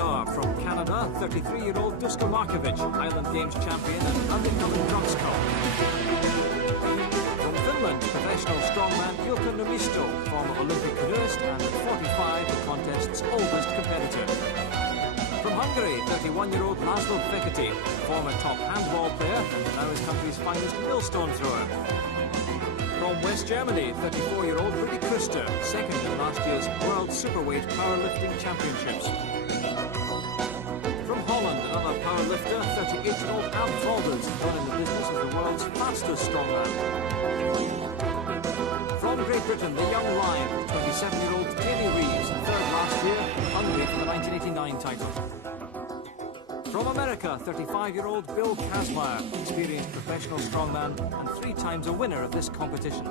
Are from Canada, 33-year-old Dusko Markovic, Island Games champion and undercover drugs cop. From Finland, professional strongman Ilkka Numisto, former Olympic canoeist and at 45 the contest's oldest competitor. From Hungary, 31-year-old Laszlo Fekete, former top handball player and now his country's finest millstone thrower. From West Germany, 34-year-old Rudy Kuster, second in last year's World Superweight Powerlifting Championships. From Holland, another powerlifter, 38-year-old Am Valdez, known in the business as the world's fastest strongman. From Great Britain, the young lion, 27-year-old Jamie Reeves, third last year, hungry for the 1989 title. From America, 35-year-old Bill Kazmaier, experienced professional strongman and 3 times a winner of this competition.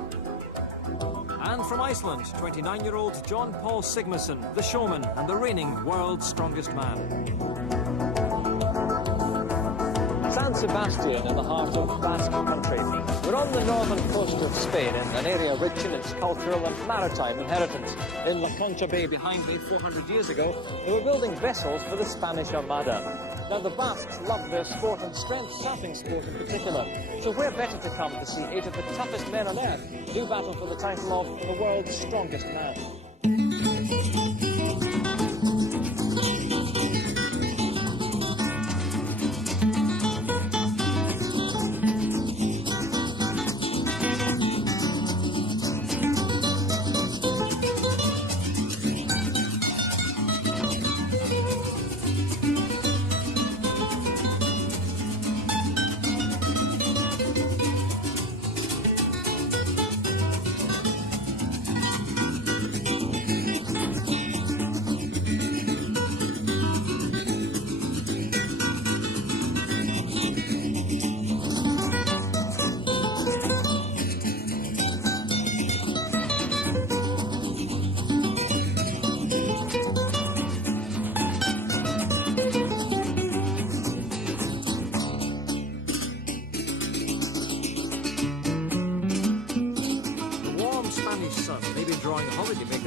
And from Iceland, 29-year-old John Paul Sigmarsson, the showman and the reigning world's strongest man. San Sebastian in the heart of Basque country. We're on the northern coast of Spain, in an area rich in its cultural and maritime inheritance. In La Concha Bay behind me 400 years ago, they were building vessels for the Spanish Armada. Now the Basques love their sport and strength surfing sport in particular. So where better to come to see 8 of the toughest men on earth do battle for the title of the world's strongest man.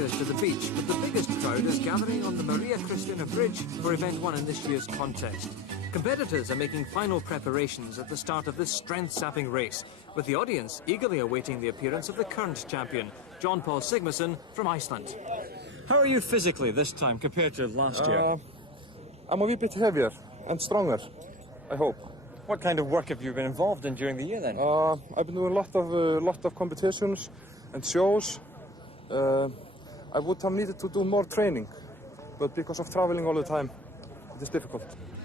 To the beach, but the biggest crowd is gathering on the Maria Cristina Bridge for event 1 in this year's contest. Competitors are making final preparations at the start of this strength-sapping race, with the audience eagerly awaiting the appearance of the current champion, John Paul Sigmarsson from Iceland. How are you physically this time compared to last year? I'm a wee bit heavier and stronger, I hope. What kind of work have you been involved in during the year then? I've been doing a lot of competitions and shows. I would have needed to do more training, but because of traveling all the time, it is difficult.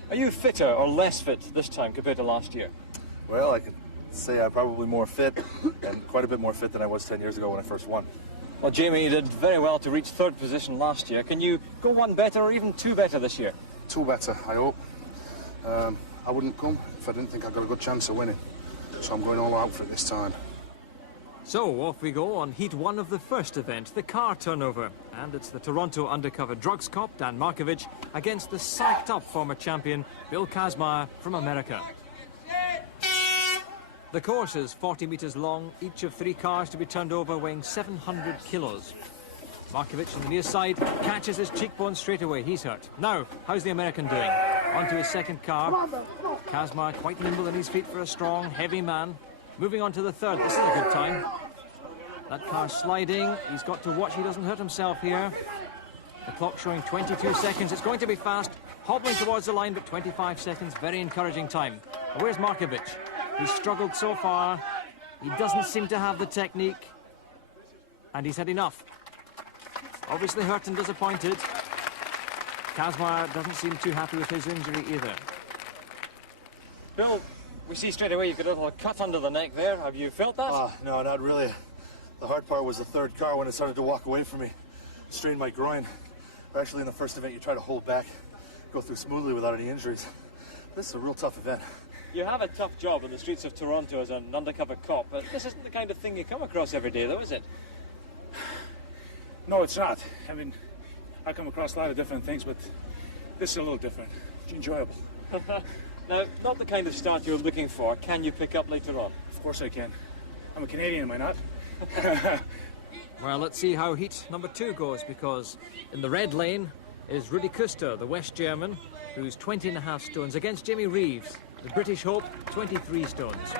Are you fitter or less fit this time compared to last year? Well, I can say I'm probably more fit, and quite a bit more fit than I was 10 years ago when I first won. Well, Jamie, you did very well to reach 3rd position last year. Can you go 1 better or even 2 better this year? 2 better, I hope. I wouldn't come if I didn't think I got a good chance of winning, so I'm going all out for it this time. So off we go on Heat 1 of the first event, the car turnover. And it's the Toronto undercover drugs cop, Dan Markovic, against the psyched-up former champion, Bill Kazmaier from America. The course is 40 metres long, each of 3 cars to be turned over weighing 700 kilos. Markovic on the near side catches his cheekbone straight away, he's hurt. Now, how's the American doing? Onto his second car. Kazmaier quite nimble on his feet for a strong, heavy man. Moving on to the 3rd, this is a good time. That car sliding, he's got to watch he doesn't hurt himself here. The clock showing 22 seconds, it's going to be fast. Hobbling towards the line, but 25 seconds, very encouraging time. And where's Markovic? He's struggled so far. He doesn't seem to have the technique. And he's had enough. Obviously hurt and disappointed. Kazmaier doesn't seem too happy with his injury either. Bill, we see straight away you've got a little cut under the neck there. Have you felt that? No, not really. The hard part was the 3rd car when it started to walk away from me. Strained my groin. But actually in the first event you try to hold back, go through smoothly without any injuries. This is a real tough event. You have a tough job in the streets of Toronto as an undercover cop, but this isn't the kind of thing you come across every day, though, is it? No, it's not. I mean, I come across a lot of different things, but this is a little different. It's enjoyable. Now, not the kind of start you're looking for. Can you pick up later on? Of course I can. I'm a Canadian, am I not? Well, let's see how heat number 2 goes, because in the red lane is Rudy Kuster, the West German, who's 20.5 stones, against Jamie Reeves, the British hope, 23 stones.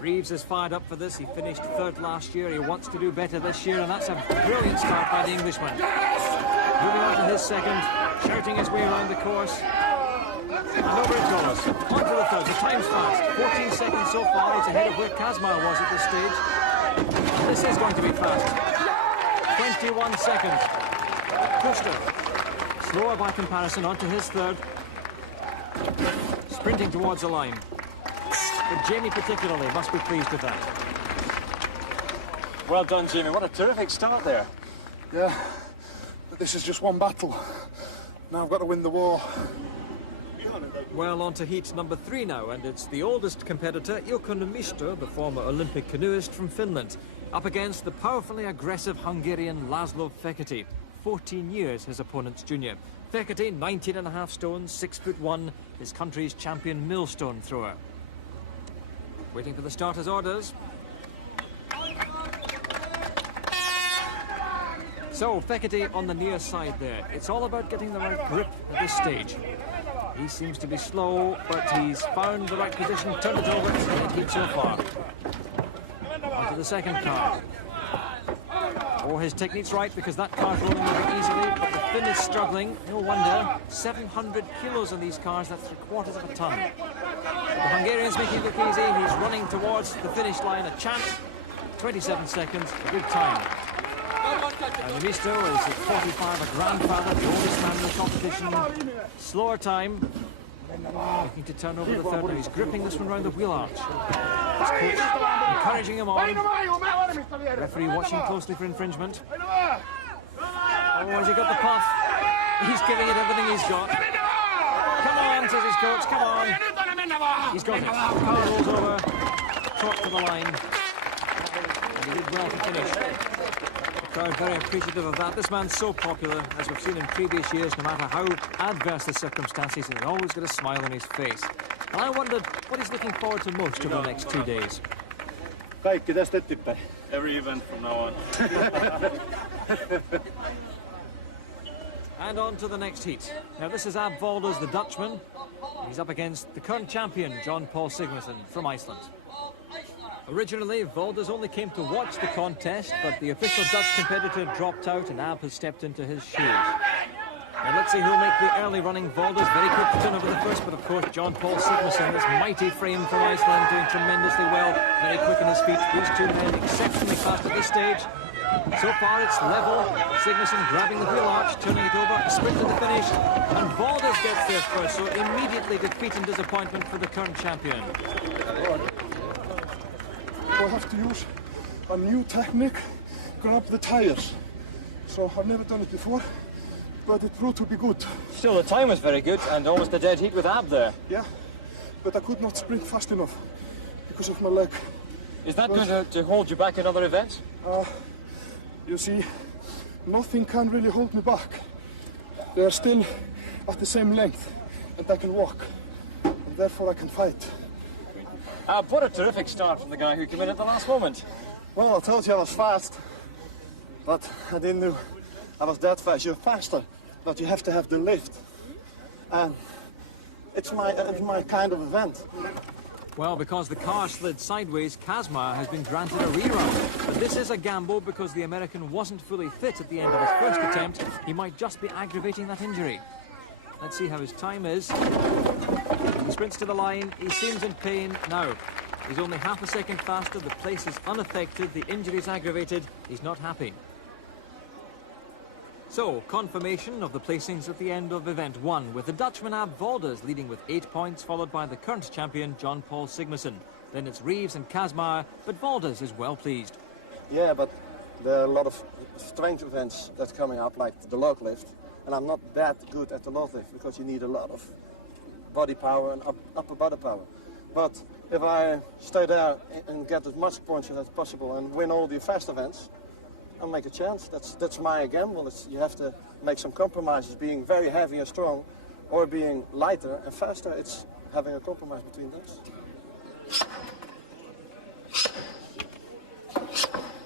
Reeves is fired up for this. He finished 3rd last year. He wants to do better this year, and that's a brilliant start by the Englishman. Moving on to his 2nd, shouting his way around the course. And over it goes. On to the 3rd. The time's fast. 14 seconds so far. He's ahead of where Kazmar was at this stage. This is going to be fast. 21 seconds. Kuster. Slower by comparison. On to his 3rd. Sprinting towards the line. But Jamie particularly must be pleased with that. Well done, Jamie. What a terrific start there. Yeah, but this is just one battle. Now I've got to win the war. Well, on to heat number 3 now, and it's the oldest competitor, Ilkka Niemistö, the former Olympic canoeist from Finland, up against the powerfully aggressive Hungarian Laszlo Fekete. 14 years his opponent's junior. Fekete, 19.5 stones, 6'1", his country's champion millstone thrower. Waiting for the starters' orders. So, Fekete on the near side there. It's all about getting the right grip at this stage. He seems to be slow, but he's found the right position, turned it over, and heat so far. On to the 2nd car. Oh, his technique's right, because that car's rolling over easily, but the Finn is struggling. No wonder. 700 kilos in these cars, that's 3/4 of a ton. The Hungarian's making it look easy. He's running towards the finish line. A chance. 27 seconds. A good time. And Niemistö is at 45, a grandfather, the oldest man in the competition. Slower time. Looking to turn over the 3rd. Now he's gripping this one round the wheel arch. His coach encouraging him on. Referee watching closely for infringement. Oh, has he got the puff? He's giving it everything he's got. Come on, says his coach, come on. He's got it. The car rolls over, top to the line. And he did well to finish. The crowd very appreciative of that. This man's so popular, as we've seen in previous years, no matter how adverse the circumstances, he's always got a smile on his face. And I wondered what he's looking forward to most over the next 2 days. Kaikki tästä eteenpäin. Every event from now on. And on to the next heat. Now this is Ab Volders, the Dutchman. He's up against the current champion, John Paul Sigmarsson from Iceland. Originally, Volders only came to watch the contest, but the official Dutch competitor dropped out and Ab has stepped into his shoes. Now let's see who'll make the early running. Volders very quick to turn over the first, but of course John Paul Sigmarsson, this mighty frame from Iceland, doing tremendously well, very quick on his feet. These 2 men exceptionally fast at this stage. So far it's level. Sigmarsson grabbing the wheel arch, turning it over, a sprint to the finish, and Volders gets there first, so immediately defeat and disappointment for the current champion. I have to use a new technique, grab the tires. So I've never done it before, but it proved to be good. Still, the time was very good, and almost a dead heat with Ab there. Yeah, but I could not sprint fast enough because of my leg. Is that going to hold you back in other events? You see, nothing can really hold me back. They are still at the same length, and I can walk, and therefore I can fight. What a terrific start from the guy who came in at the last moment. Well, I told you I was fast, but I didn't know I was that fast. You're faster, but you have to have the lift. And it's my kind of event. Well, because the car slid sideways, Kazmar has been granted a rerun. But this is a gamble because the American wasn't fully fit at the end of his first attempt. He might just be aggravating that injury. Let's see how his time is. He sprints to the line. He seems in pain. Now, he's only half a second faster. The place is unaffected. The injury's aggravated. He's not happy. So, confirmation of the placings at the end of event 1, with the Dutchman Ab Volders leading with 8 points, followed by the current champion John Paul Sigmarsson. Then it's Reeves and Kazmar, but Volders is well pleased. Yeah, but there are a lot of strength events that's coming up, like the log lift. And I'm not that good at the log lift because you need a lot of body power and upper body power. But if I stay there and get as much points as possible and win all the fast events, I'll make a chance. That's my gamble. You have to make some compromises, being very heavy and strong, or being lighter and faster. It's having a compromise between those.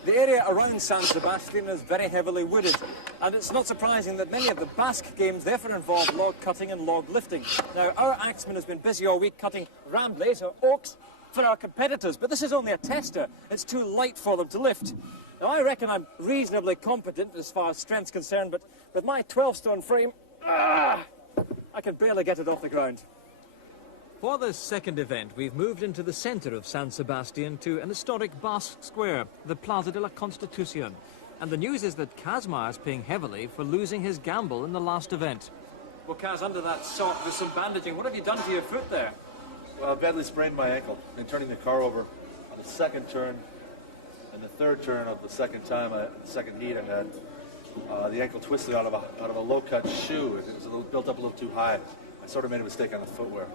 The area around San Sebastian is very heavily wooded, and it's not surprising that many of the Basque games therefore involve log cutting and log lifting. Now, our axeman has been busy all week cutting ramblets or oaks for our competitors, but this is only a tester. It's too light for them to lift. Now, I reckon I'm reasonably competent as far as strength's concerned, but with my 12-stone frame, I can barely get it off the ground. For this second event, we've moved into the centre of San Sebastian to an historic Basque square, the Plaza de la Constitución. And the news is that Kazma is paying heavily for losing his gamble in the last event. Well, Kaz, under that sock, there's some bandaging. What have you done to your foot there? Well, I badly sprained my ankle in turning the car over on the second turn and the third turn of the second time, the second heat, and then the ankle twisted out of a low-cut shoe. It was built up a little too high. I sort of made a mistake on the footwear.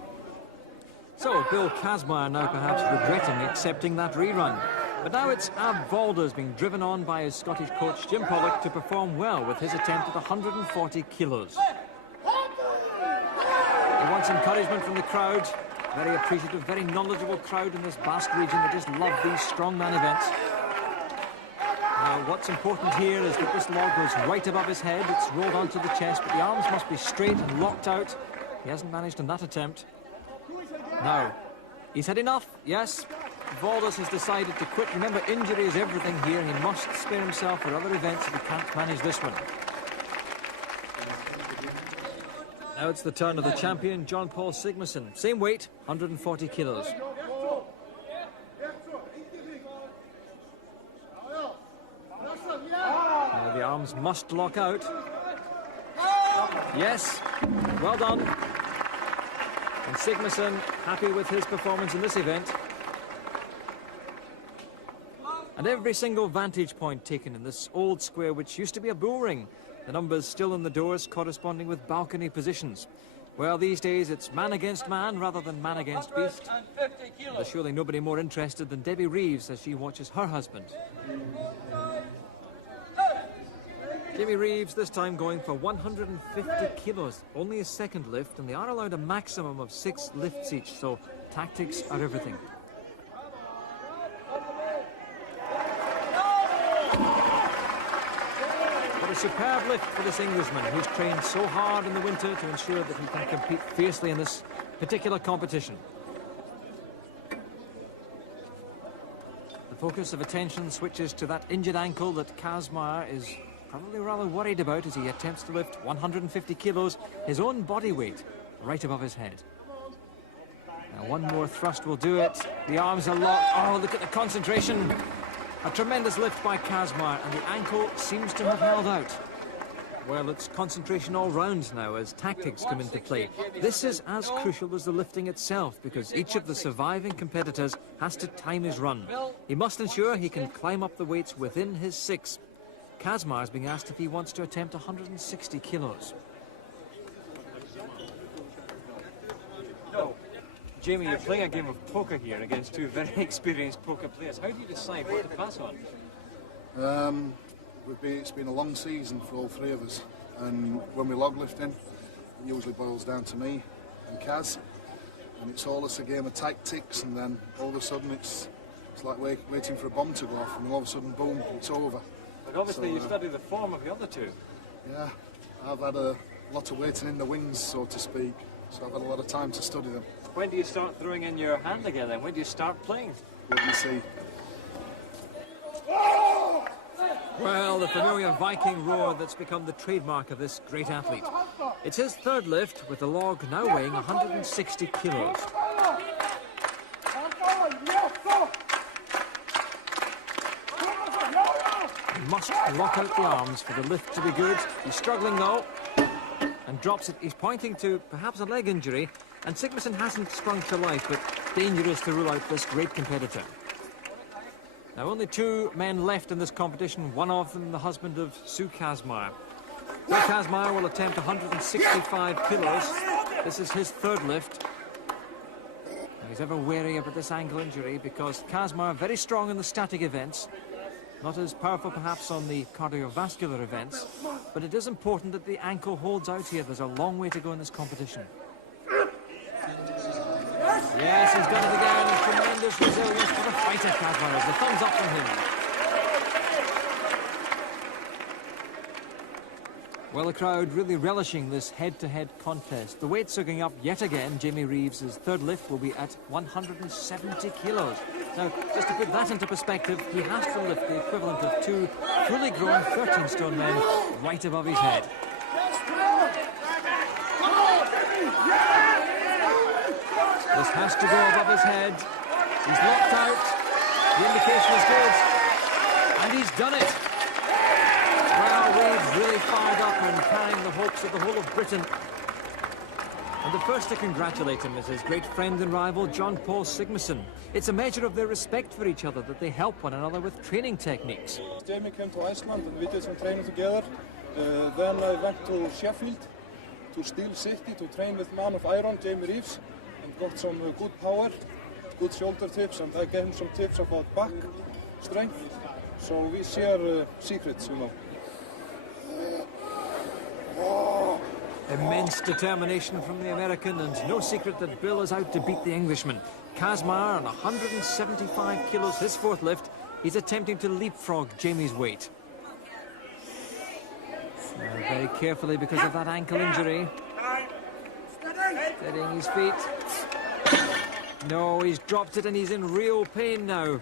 So, Bill Kazmaier now perhaps regretting accepting that rerun. But now it's Ab Valdez being driven on by his Scottish coach Jim Pollock to perform well with his attempt at 140 kilos. He wants encouragement from the crowd. Very appreciative, very knowledgeable crowd in this Basque region. They just love these strongman events. Now, what's important here is that this log goes right above his head. It's rolled onto the chest, but the arms must be straight and locked out. He hasn't managed in that attempt. Now, he's had enough, yes. Valdez has decided to quit. Remember, injury is everything here. He must spare himself for other events if he can't manage this one. Now it's the turn of the champion, John Paul Sigmarsson. Same weight, 140 kilos. Now the arms must lock out. Yes, well done. And Sigmarsson happy with his performance in this event. And every single vantage point taken in this old square, which used to be a bull ring. The numbers still in the doors corresponding with balcony positions. Well, these days it's man against man rather than man against beast. There's surely nobody more interested than Debbie Reeves as she watches her husband. Debbie Reeves this time going for 150 kilos. Only a second lift, and they are allowed a maximum of 6 lifts each, so tactics are everything. What a superb lift for this Englishman, who's trained so hard in the winter to ensure that he can compete fiercely in this particular competition. The focus of attention switches to that injured ankle that Kazmaier is probably rather worried about as he attempts to lift 150 kilos, his own body weight, right above his head. Now one more thrust will do it. The arms are locked. Oh, look at the concentration. A tremendous lift by Kazmaier, and the ankle seems to have held out. Well, it's concentration all round now as tactics come into play. This is as crucial as the lifting itself, because each of the surviving competitors has to time his run. He must ensure he can climb up the weights within his 6. Kazmaier is being asked if he wants to attempt 160 kilos. Jamie, you're playing a game of poker here against 2 very experienced poker players. How do you decide what to pass on? It's been a long season for all 3 of us, and when we log lifting, it usually boils down to me and Kaz, and it's always a game of tactics, and then all of a sudden it's like waiting for a bomb to go off, and all of a sudden, boom, it's over. But obviously you study the form of the other 2. Yeah, I've had a lot of waiting in the wings, so to speak, so I've had a lot of time to study them. When do you start throwing in your hand again then? When do you start playing? What do you see? Well, the familiar Viking roar that's become the trademark of this great athlete. It's his 3rd lift, with the log now weighing 160 kilos. He must lock out the arms for the lift to be good. He's struggling though, and drops it. He's pointing to perhaps a leg injury, and Sigmarsson hasn't sprung to life, but dangerous to rule out this great competitor. Now, only 2 men left in this competition, one of them the husband of Sue Kazmaier. Bill Kazmaier will attempt 165 kilos. This is his third lift. Now, he's ever wary about this ankle injury because Kazmar very strong in the static events. Not as powerful perhaps on the cardiovascular events, but it is important that the ankle holds out here. There's a long way to go in this competition. Yes, he's done it again. Tremendous resilience for the fighter, Kazmar. The thumbs up from him. Well, the crowd really relishing this head-to-head contest. The weights are going up yet again. Jamie Reeves' third lift will be at 170 kilos. Now, just to put that into perspective, he has to lift the equivalent of two fully grown 13-stone men right above his head. This has to go above his head. He's locked out. The indication is good. And he's done it. Well, Reeves really fired up and carrying the hopes of the whole of Britain. And the first to congratulate him is his great friend and rival, John Paul Sigmarsson. It's a measure of their respect for each other that they help one another with training techniques. Jamie came to Iceland and we did some training together. Then I went to Sheffield, to Steel City, to train with Man of Iron, Jamie Reeves, and got some good power, good shoulder tips, and I gave him some tips about back strength. So we share secrets, you know. Immense determination from the American, and no secret that Bill is out to beat the Englishman. Kazmar on 175 kilos, his fourth lift. He's attempting to leapfrog Jamie's weight. Now, very carefully because of that ankle injury. Steadying his feet. No, he's dropped it and he's in real pain now.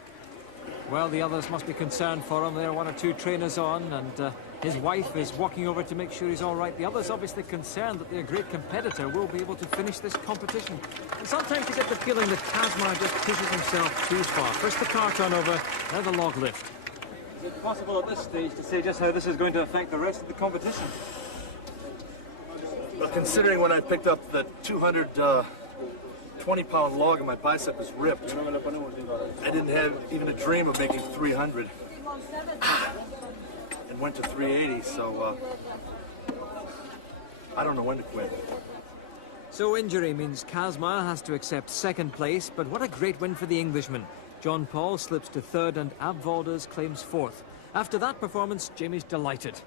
Well, the others must be concerned for him. There are one or two trainers on, and his wife is walking over to make sure he's all right. The others obviously concerned that their great competitor will be able to finish this competition. And sometimes you get the feeling that Kazmar just pushes himself too far. First the car turnover, now the log lift. Is it possible at this stage to say just how this is going to affect the rest of the competition? Well, considering when I picked up the 220-pound log and my bicep was ripped, I didn't have even a dream of making 300. And went to 380, so I don't know when to quit. So injury means Kazmar has to accept second place, but what a great win for the Englishman. John Paul slips to third and Ab Valdez claims fourth. After that performance, Jamie's delighted.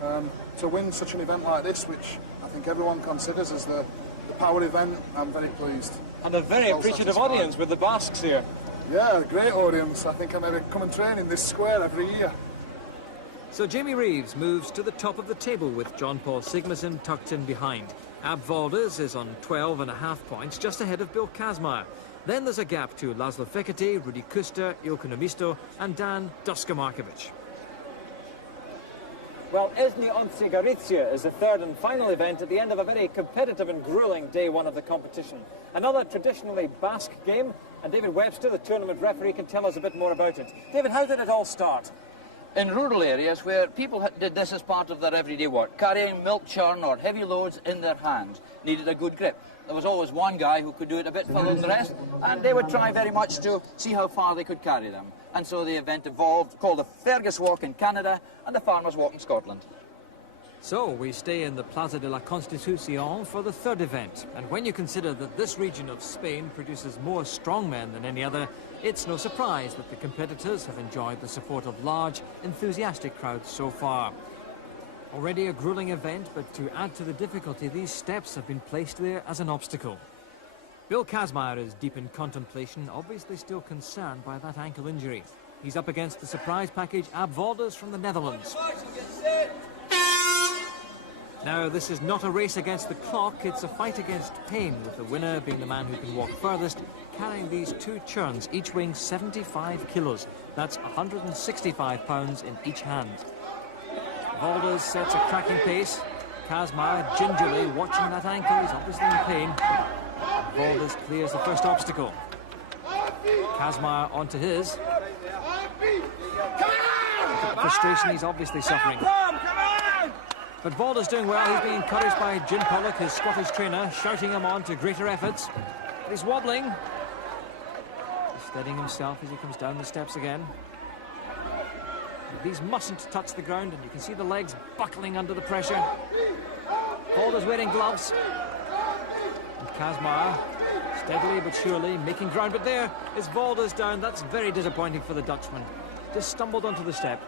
To win such an event like this, which I think everyone considers as the power event, I'm very pleased. And a very appreciative audience with the Basques here. Yeah, a great audience. I think I maybe come and train in this square every year. So Jamie Reeves moves to the top of the table with John Paul Sigmarsson tucked in behind. Ab Valdez is on 12.5 points, just ahead of Bill Kazmar. Then there's a gap to Laszlo Fekete, Rudi Kuster, Ilko Nomisto and Dan Duska Markovic. Well, Esni Once Garicia is the third and final event at the end of a very competitive and gruelling day one of the competition. Another traditionally Basque game, and David Webster, the tournament referee, can tell us a bit more about it. David, how did it all start? In rural areas where people did this as part of their everyday work, carrying milk churn or heavy loads in their hands, needed a good grip. There was always one guy who could do it a bit further than the rest, and they would try very much to see how far they could carry them. And so the event evolved, called the Fergus Walk in Canada and the Farmers' Walk in Scotland. So we stay in the Plaza de la Constitución for the third event. And when you consider that this region of Spain produces more strongmen than any other, it's no surprise that the competitors have enjoyed the support of large, enthusiastic crowds so far. Already a gruelling event, but to add to the difficulty, these steps have been placed there as an obstacle. Bill Kazmar is deep in contemplation, obviously still concerned by that ankle injury. He's up against the surprise package Ab Valdez from the Netherlands. Now, this is not a race against the clock, it's a fight against pain, with the winner being the man who can walk furthest, carrying these two churns, each weighing 75 kilos. That's 165 pounds in each hand. Valdez sets a cracking pace. Kazmar gingerly watching that ankle, he's obviously in pain. Valdez clears the first obstacle. Kazmar onto his. Frustration he's obviously suffering. But Valdez doing well. He's being encouraged by Jim Pollock, his Scottish trainer, shouting him on to greater efforts. But he's wobbling. He's steadying himself as he comes down the steps again. These mustn't touch the ground, and you can see the legs buckling under the pressure. Valdez wearing gloves. Kazmaier, steadily but surely making ground, but there is Valdes down. That's very disappointing for the Dutchman. Just stumbled onto the step,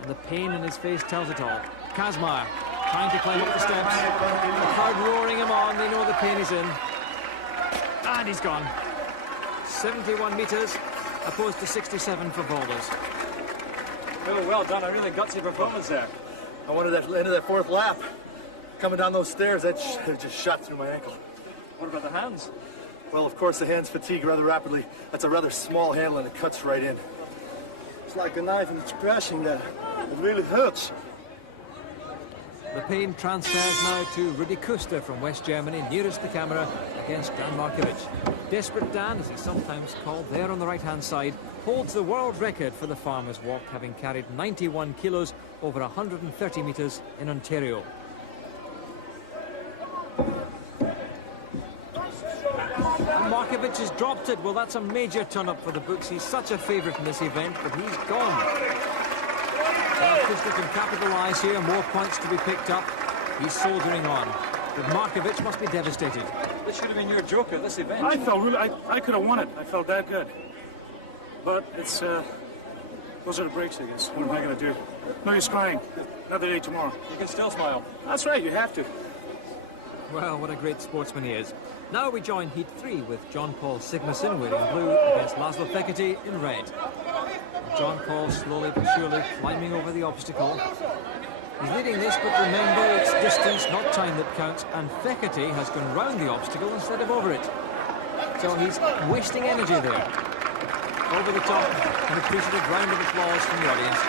and the pain in his face tells it all. Kazmaier trying to climb up the steps. The crowd roaring him on. They know the pain is in. And he's gone. 71 metres opposed to 67 for Valdes. Oh, well done. A really gutsy performance there. I wanted that end of that fourth lap. Coming down those stairs, that just shot through my ankle. What about the hands? Well, of course, the hands fatigue rather rapidly. That's a rather small handle and it cuts right in. It's like a knife and it's pressing there. It really hurts. The pain transfers now to Rudi Kuster from West Germany, nearest the camera, against Dan Markovic. Desperate Dan, as he's sometimes called, there on the right-hand side, holds the world record for the farmer's walk, having carried 91 kilos over 130 metres in Ontario. And Markovic has dropped it. Well, that's a major turn-up for the books. He's such a favourite in this event, but he's gone. Well, Kuster can capitalise here, more points to be picked up. He's soldiering on. But Markovic must be devastated. This should have been your joker, this event. I felt really, I could have won it. I felt that good. But it's, those are the breaks, I guess. What am I going to do? No use crying. Another day tomorrow. You can still smile. That's right, you have to. Well, what a great sportsman he is. Now we join Heat 3 with John Paul Sigmarsson wearing blue against Laszlo Fekete in red. John Paul slowly but surely climbing over the obstacle. He's leading this, but remember, it's distance, not time that counts, and Fekete has gone round the obstacle instead of over it. So he's wasting energy there. Over the top, an appreciative round of applause from the audience.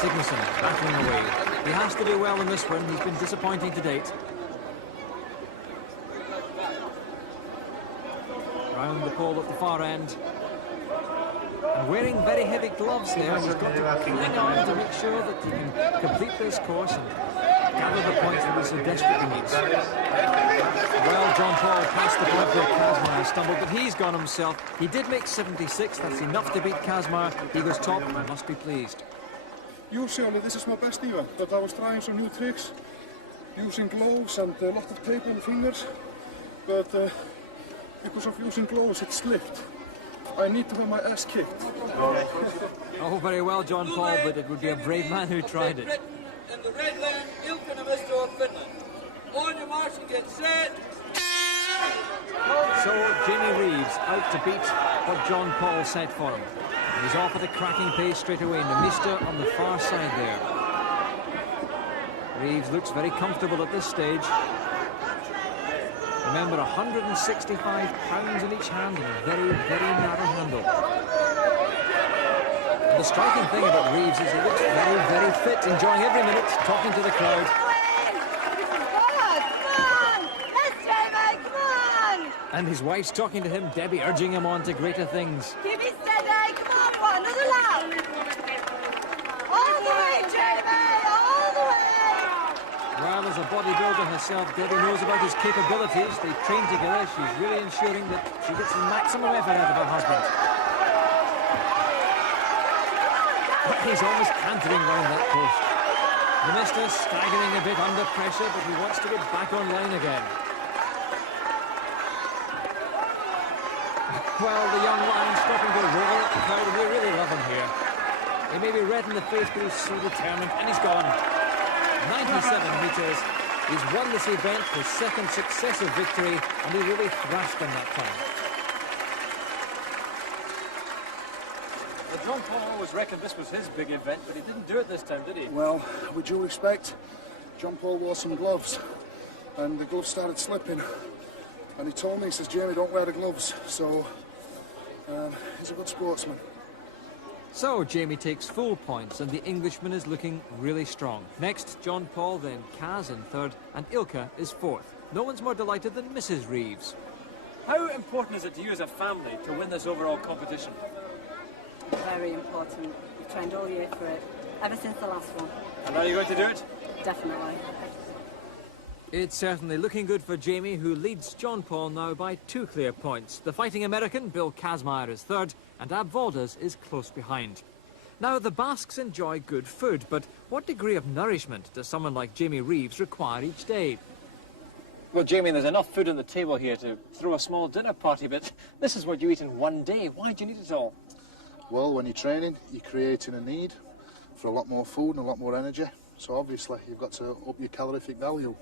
Sigmarsson battling away. He has to do well in this one. He's been disappointing to date. Round the pole at the far end. And wearing very heavy gloves there, he's got to cling on to make sure that he can complete this course and gather the points that he so desperately needs. Well, John Paul passed the point where Kazmaier stumbled, but he's gone himself. He did make 76, that's enough to beat Kazmaier. He goes top and must be pleased. Usually this is my best event, but I was trying some new tricks, using gloves and a lot of tape on the fingers, but because of using gloves it slipped. I need to have my ass kicked. Oh, very well, John Paul, but it would be a brave man who tried it. In the red lane, Ilkka of Finland. On your march and get set. So, Jamie Reeves out to beat what John Paul set for him. He's off at a cracking pace straight away. Nemista on the far side there. Reeves looks very comfortable at this stage. Remember, 165 pounds in each hand and a very, very narrow handle. And the striking thing about Reeves is he looks very, very fit, enjoying every minute, talking to the crowd. And his wife's talking to him, Debbie urging him on to greater things. Keep it steady, come on, boy, another lap. All the way, Jamie, all the way. Well, as a bodybuilder herself, Debbie knows about his capabilities. They train together. She's really ensuring that she gets the maximum effort out of her husband. But he's almost cantering round that post. The mister staggering a bit under pressure, but he wants to get back online again. Well, the young lion stopping to roll at the crowd, and they really love him here. He may be red in the face, but he's so determined, and he's gone. 97 metres. He's won this event, his second successive victory, and he really thrashed them that time. Well, John Paul always reckoned this was his big event, but he didn't do it this time, did he? Well, with due respect, John Paul wore some gloves, and the gloves started slipping. And he told me, he says, Jamie, don't wear the gloves. So, he's a good sportsman. So, Jamie takes full points, and the Englishman is looking really strong. Next, John Paul, then Kaz in third, and Ilkka is fourth. No one's more delighted than Mrs. Reeves. How important is it to you as a family to win this overall competition? Very important. We've trained all year for it, ever since the last one. And are you going to do it? Definitely. It's certainly looking good for Jamie, who leads John Paul now by 2 clear points. The fighting American, Bill Kazmaier, is third, and Ab Valdes is close behind. Now, the Basques enjoy good food, but what degree of nourishment does someone like Jamie Reeves require each day? Well, Jamie, there's enough food on the table here to throw a small dinner party, but this is what you eat in one day. Why do you need it all? Well, when you're training, you're creating a need for a lot more food and a lot more energy. So obviously, you've got to up your calorific value.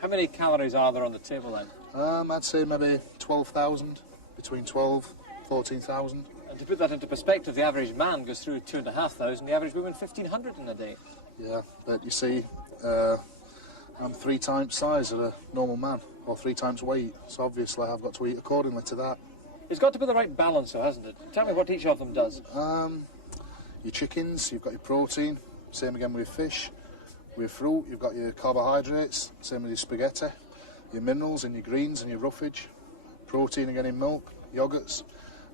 How many calories are there on the table then? I'd say maybe 12,000, between 12, 14,000. And to put that into perspective, the average man goes through 2,500, the average woman 1,500 in a day. Yeah, but you see, I'm 3 times size of a normal man, or 3 times weight, so obviously I've got to eat accordingly to that. It's got to be the right balance, though, hasn't it? Tell me what each of them does. Your chickens, you've got your protein, same again with fish. With fruit, you've got your carbohydrates, same with your spaghetti, your minerals and your greens and your roughage, protein again in milk, yogurts,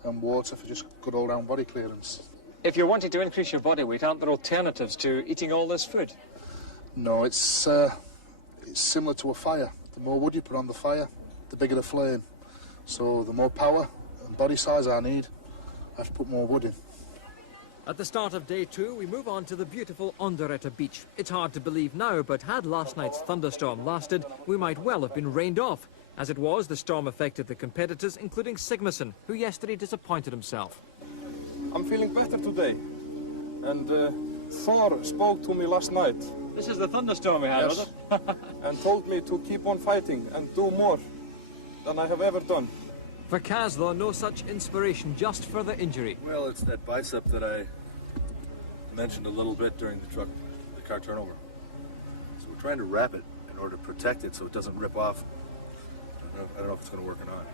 and water for just good all-round body clearance. If you're wanting to increase your body weight, aren't there alternatives to eating all this food? No, it's similar to a fire. The more wood you put on the fire, the bigger the flame. So the more power and body size I need, I have to put more wood in. At the start of day 2, we move on to the beautiful Onderetta beach. It's hard to believe now, but had last night's thunderstorm lasted, we might well have been rained off. As it was, the storm affected the competitors, including Sigmarsson, who yesterday disappointed himself. I'm feeling better today. And Thor spoke to me last night. This is the thunderstorm we had, Yes. was it? And told me to keep on fighting and do more than I have ever done. For Kaz, though, no such inspiration, just further injury. Well, it's that bicep that I mentioned a little bit during the car turnover. So we're trying to wrap it in order to protect it so it doesn't rip off. I don't know if it's going to work or not.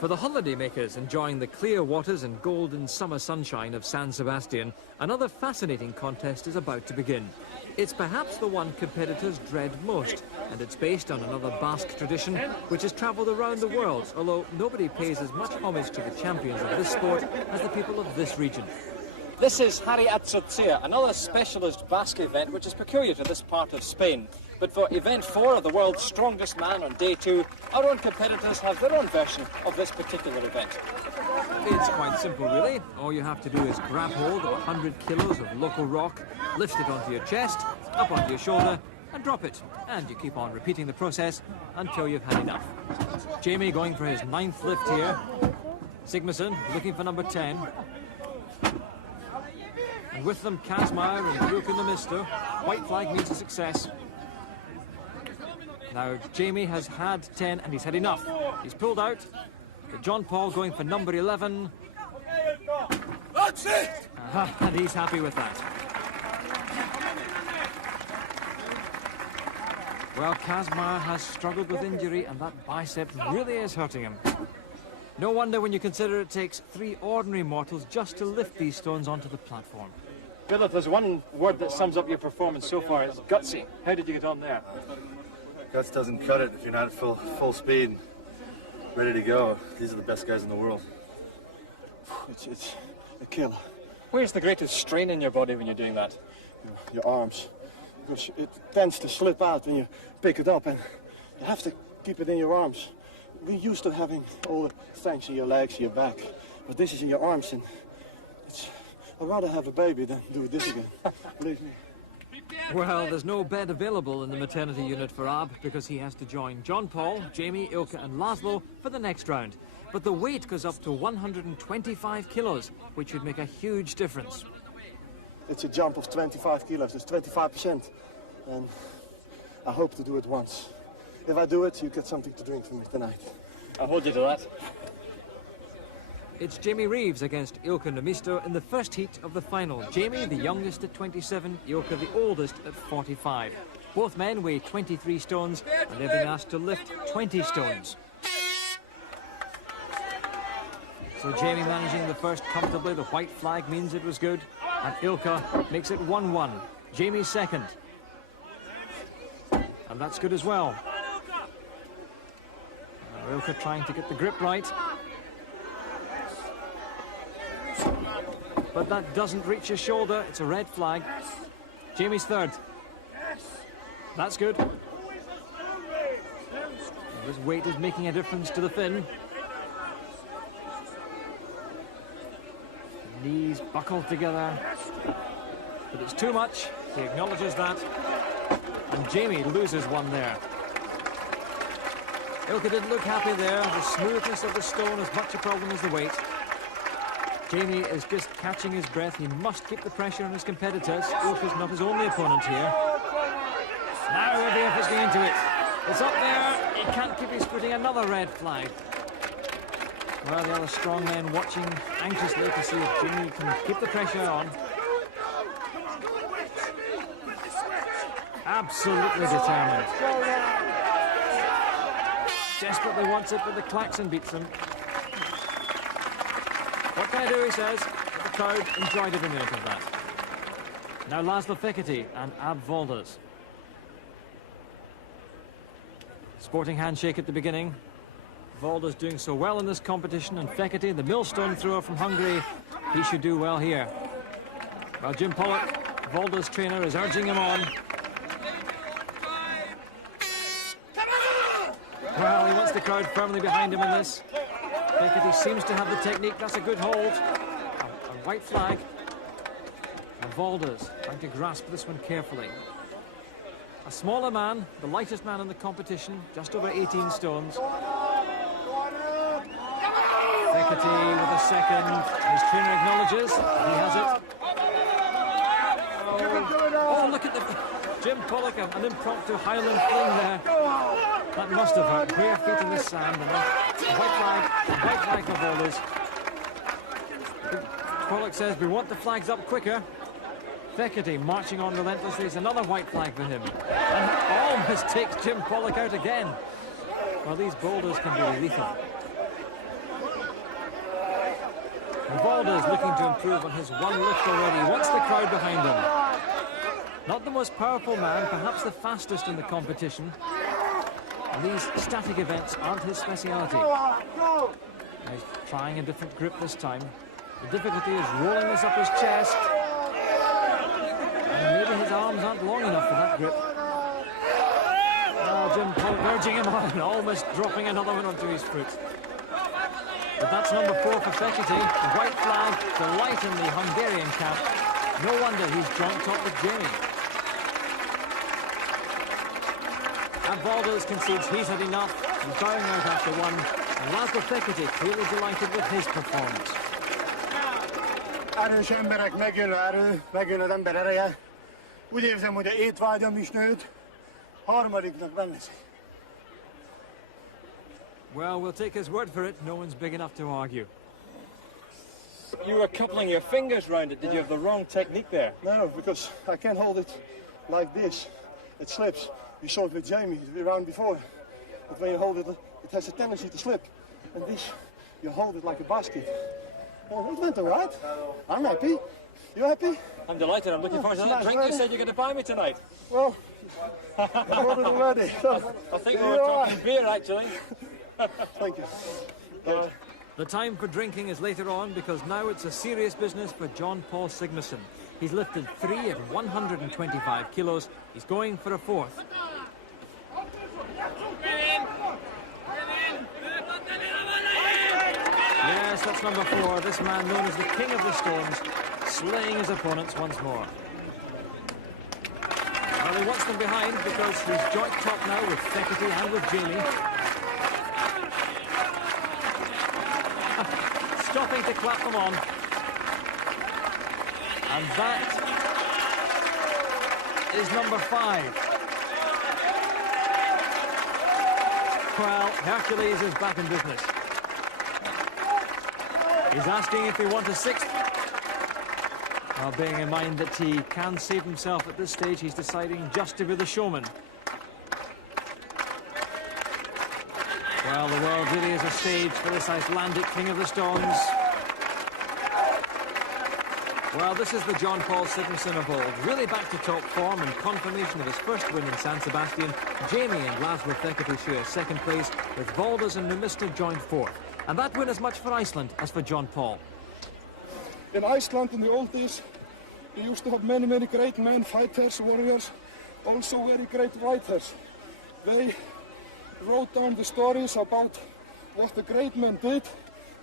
For the holidaymakers enjoying the clear waters and golden summer sunshine of San Sebastian, another fascinating contest is about to begin. It's perhaps the one competitors dread most, and it's based on another Basque tradition which has travelled around the world, although nobody pays as much homage to the champions of this sport as the people of this region. This is Hari Atzotzia, another specialist Basque event which is peculiar to this part of Spain. But for event 4 of the world's strongest man on day 2, our own competitors have their own version of this particular event. It's quite simple, really. All you have to do is grab hold of 100 kilos of local rock, lift it onto your chest, up onto your shoulder, and drop it. And you keep on repeating the process until you've had enough. Jamie going for his 9th lift here. Sigmarsson looking for number 10. And with them, Kazmaier and Ilken the Mister. White flag means a success. Now, Jamie has had 10 and he's had enough. He's pulled out. But John Paul going for number 11. That's it! And he's happy with that. Well, Kazmaier has struggled with injury and that bicep really is hurting him. No wonder when you consider it takes 3 ordinary mortals just to lift these stones onto the platform. Bill, if there's one word that sums up your performance so far, it's gutsy. How did you get on there? Guts doesn't cut it if you're not at full speed, ready to go. These are the best guys in the world. It's a killer. Where's the greatest strain in your body when you're doing that? Your arms. Because it tends to slip out when you pick it up, and you have to keep it in your arms. We're used to having all the strength in your legs, your back, but this is in your arms, and I'd rather have a baby than do this again. Believe me. Well, there's no bed available in the maternity unit for Ab because he has to join John Paul, Jamie, Ilke and Laszlo for the next round. But the weight goes up to 125 kilos, which would make a huge difference. It's a jump of 25 kilos, it's 25%. And I hope to do it once. If I do it, you get something to drink for me tonight. I'll hold you to that. It's Jamie Reeves against Ilke Nemisto in the first heat of the final. Jamie, the youngest at 27, Ilke, the oldest at 45. Both men weigh 23 stones and they've been asked to lift 20 stones. So Jamie managing the first comfortably. The white flag means it was good. And Ilke makes it 1-1. Jamie's second. And that's good as well. Now Ilke trying to get the grip right. But that doesn't reach his shoulder. It's a red flag. Jamie's third. That's good. His weight is making a difference to the fin. The knees buckled together. But it's too much. He acknowledges that. And Jamie loses one there. Ilka didn't look happy there. The smoothness of the stone is much a problem as the weight. Jamie is just catching his breath. He must keep the pressure on his competitors. Ilka's not his only opponent here. Now every effort's going into it. It's up there. He can't keep his footing. Another red flag. Well, the other strong men watching anxiously to see if Jamie can keep the pressure on. Absolutely determined. Desperately wants it, but the klaxon beats him. What can I do, he says. But the crowd enjoyed every minute of that. Now Laszlo Fekete and Ab Volders. Sporting handshake at the beginning. Volders doing so well in this competition, and Fekete, the millstone thrower from Hungary, he should do well here. Well, Jim Pollock, Volders' trainer, is urging him on. Well, he wants the crowd firmly behind him in this. Fekete seems to have the technique. That's a good hold. A white flag. And Volders trying to grasp this one carefully. A smaller man, the lightest man in the competition, just over 18 stones. Fekete with a second. His trainer acknowledges. He has it. Oh, look at the... Jim Pollock, an impromptu Highland fling there. That must have hurt. Bare feet in the sand. And a white flag for Volders. Pollock says, we want the flags up quicker. Fekete marching on relentlessly. It's another white flag for him. And almost takes Jim Pollock out again. Well, these boulders can be lethal. And Volders looking to improve on his one lift already. He wants the crowd behind him. Not the most powerful man, perhaps the fastest in the competition. And these static events aren't his speciality. He's trying a different grip this time. The difficulty is rolling this up his chest. And maybe his arms aren't long enough for that grip. Oh, Jim Pollock urging him on, almost dropping another one onto his foot. But that's number 4 for Fekete. The white flag to light in the Hungarian camp. No wonder he's joint top with Jamie. And Volders concedes he's had enough. He's bowing out after one. And Laszlo Fekete clearly delighted with his performance. Erős emberek megjön az ember ereje. Úgy érzem, hogy a étvágyam is nőtt. Harmadiknak nem lesz. Well, we'll take his word for it. No one's big enough to argue. You were coupling your fingers round it. Did you have the wrong technique there? No, because I can't hold it like this. It slips. You saw it with Jamie the round before. But when you hold it, it has a tendency to slip. And this, you hold it like a basket. Oh, it went all right. I'm happy. You happy? I'm delighted. I'm looking forward to that drink you said you're going to buy me tonight. Well, I bought it already. I think we were talking beer, actually. Thank you. The time for drinking is later on, because now it's a serious business for John Paul Sigmarsson. He's lifted 3 at 125 kilos. He's going for a 4th. Yes, that's number 4. This man known as the King of the Stones, slaying his opponents once more. Well, he wants them behind because he's joint top now with Fekete and with Jamie. Stopping to clap them on. And that is number 5. Well, Hercules is back in business. He's asking if they want a 6th. Well, bearing in mind that he can save himself at this stage, he's deciding just to be the showman. Well, the world really is a stage for this Icelandic King of the Stones. Well, this is the John Paul Sigmarsson of old, really back to top form and confirmation of his first win in San Sebastian. Jamie and Laszlo Fekete share 2nd place, with Volders and Numista joined 4th. And that win as much for Iceland as for John Paul. In Iceland in the old days, we used to have many, many great men, fighters, warriors, also very great writers. They wrote down the stories about what the great men did,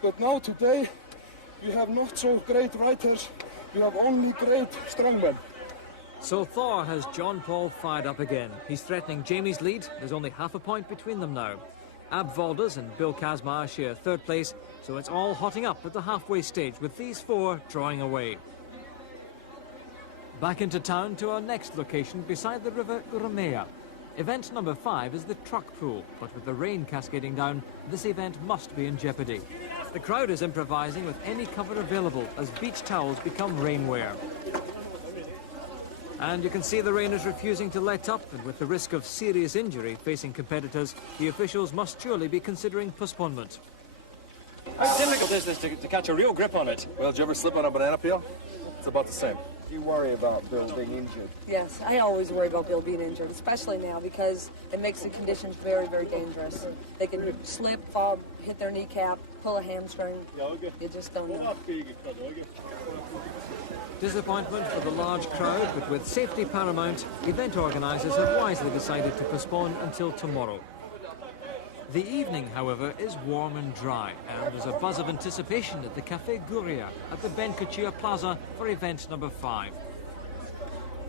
but now today we have not so great writers, we have only great strongmen. So Thor has John Paul fired up again. He's threatening Jamie's lead. There's only half a point between them now. Ab Valdez and Bill Kazmaier share third place, so it's all hotting up at the halfway stage, with these four drawing away. Back into town to our next location beside the river Urumea. Event number 5 is the truck pool, but with the rain cascading down, this event must be in jeopardy. The crowd is improvising with any cover available as beach towels become rainwear. And you can see the rain is refusing to let up, and with the risk of serious injury facing competitors, the officials must surely be considering postponement. How difficult is this to catch a real grip on it? Well, did you ever slip on a banana peel? It's about the same. Do you worry about Bill being injured? Yes, I always worry about Bill being injured, especially now because it makes the conditions very, very dangerous. They can slip, fall, hit their kneecap, pull a hamstring. You just don't know. Disappointment for the large crowd, but with safety paramount, event organisers have wisely decided to postpone until tomorrow. The evening, however, is warm and dry, and there's a buzz of anticipation at the Café Guria at the Ben Couture Plaza for event number 5.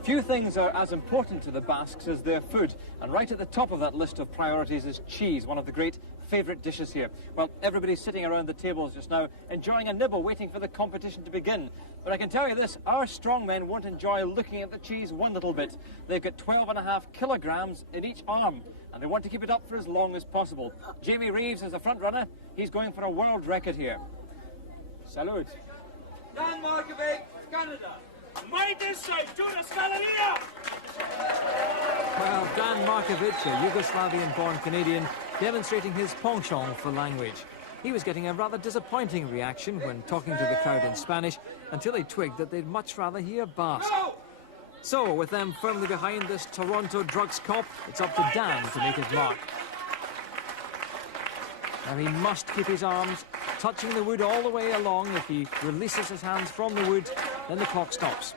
Few things are as important to the Basques as their food, and right at the top of that list of priorities is cheese, one of the great favourite dishes here. Well, everybody's sitting around the tables just now, enjoying a nibble, waiting for the competition to begin. But I can tell you this, our strongmen won't enjoy looking at the cheese one little bit. They've got 12.5 kilograms in each arm, and they want to keep it up for as long as possible. Jamie Reeves is the front runner. He's going for a world record here. Salute. Dan Markovic, Canada. Might this side, Jonas Valeria! Well, Dan Markovic, a Yugoslavian-born Canadian, demonstrating his penchant for language. He was getting a rather disappointing reaction when talking to the crowd in Spanish, until he twigged that they'd much rather hear Basque. So, with them firmly behind this Toronto drugs cop, it's up to Dan to make his mark. Now he must keep his arms touching the wood all the way along. If he releases his hands from the wood, then the clock stops.